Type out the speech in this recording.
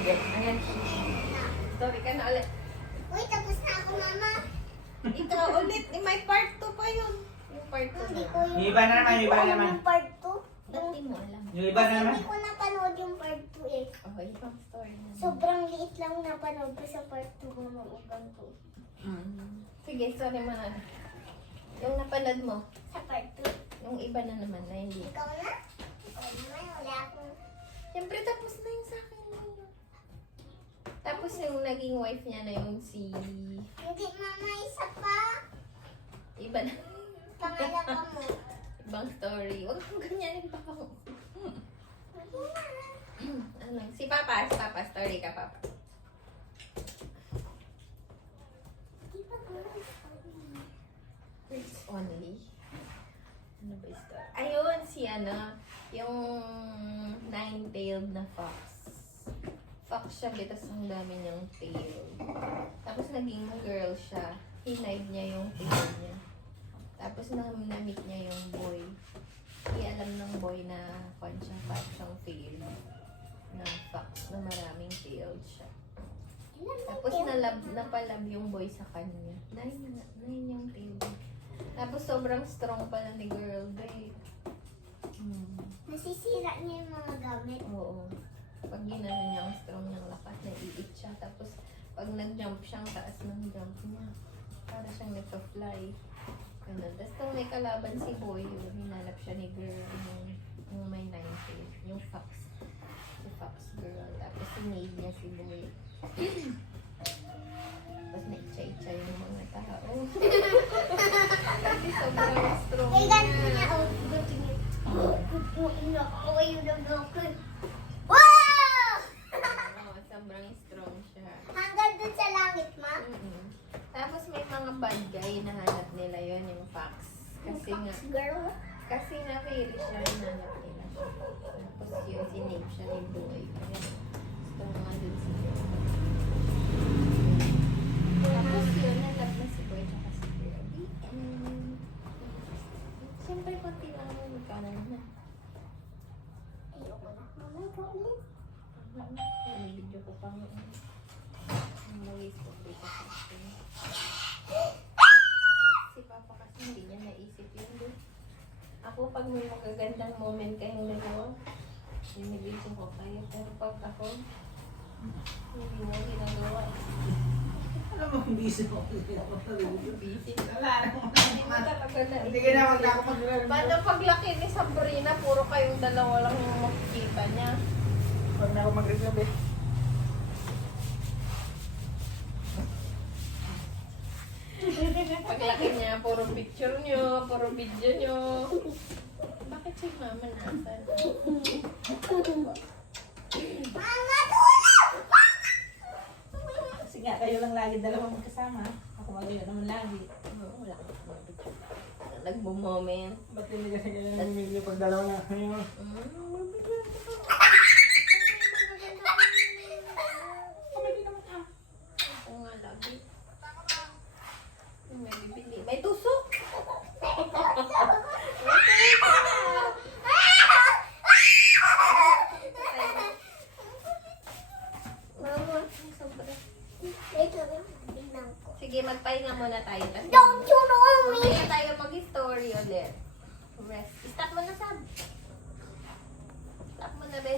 Sige, ayan. Story ka na ulit. Uy, tapos na ako, mama. Ikaw ulit, may part 2 pa yun. Yung part 2 Hindi na. ko yung... Yung iba na naman, yung iba na Ano naman. yung part 2? Ba't di mo alam? Yung iba na naman. Hindi ko napanood yung part 2 eh. Oh, ibang story na. Sobrang liit lang napanood ko sa part 2 ko ng ibang 2. Sige, story mo na. Yung napanood mo, Sa part 2. yung iba na naman na hindi. Ikaw na? Ikaw naman, wala akong... Siyempre, tapos na yung sa akin na yun. Tapos yung naging wife niya na yung si... Hindi, mama, isa pa. Iba na. Pangalawa mo. Ibang story. Huwag kang ganyanin pa ako. Ano? Si Papa, story ka, Papa. Di ba ko? Words only. Ano ba yung story? Ayun, si ano, yung nine-tailed na fox. Fox siya, bitas ang dami niyang tail. Tapos naging girl siya. Hinive niya yung tail niya. Tapos na-meet niya yung boy. Di alam ng boy na siyang tail. Na fox na maraming tail siya. Tapos napalab yung boy sa kanya. Nine yung tail. Tapos sobrang strong pala ni girl, babe. Nasisira niya yung mga gamit. Oo. Pag ginano niya ang strong niyang lakas, naiit siya. Tapos pag nag-jump siya, ang taas ng jump niya. Para siyang nagpa-fly. Ganun. Tapos kung may kalaban si boy, yun, hinanap siya ni girl, yung may nine tail, yung fox. Si fox girl. Tapos sinave niya si boy. Tapos na-itcha-itcha yung mga tao. Kasi sobrang strong Eh, ganito niya, niya. oh. Ganito niya. Nakakaway yung nag-locker. Wow! Oo, sobrang strong siya. Hanggang dun sa langit, ma. Tapos may mga bad guy na hanap nila yon yung fox. Girl. Kasi nga fail siya, hinanap nila siya. Tapos yun, sinave siya ni boy. Kaya gusto mo nga dun si boy. Tapos yun, nalap na si boy tsaka si girl. Siyempre, konti lang mo magkanan na. Ayoko na. Mama, ikaw ulit. May video ko pang mag-Facebook dito sa akin. Si Papa kasi hindi niya naisip yun doon. Ako pag may magagandang moment kayong dalawa, binibidyo ko kayo. Pero pag ako, hindi mo ginagawa. Alam mo, kung busy mo. Hindi ako nalilito. Busy. Wala naman. Hindi mo talaga na. Hindi ka na magkakapag-run. Paano paglaki ni Sabrina, puro kayong dalawa lang yung makikita niya. Huwag na ako mag-review, eh. Paglaki niya, puro picture niyo, puro video niyo. Bakit si mama nasan? Mama, tulog! Kasi nga, kayo lang lagi dalawa magkasama. Ako magayon naman lagi. Wala ka sa mga picture. Nagbo-moment. Ba't hindi kasi kayo namimili pag dalawa na kayo? Kumili naman ka. Oo nga, lagi. May bibili. May tusok! Mama, sobra. Ito lang, tingnan ko. Sige, magpahinga muna tayo. Don't you know me? Mamaya tayo mag-story ulit. Rest. Stop mo na, Sab. Stop mo na, be.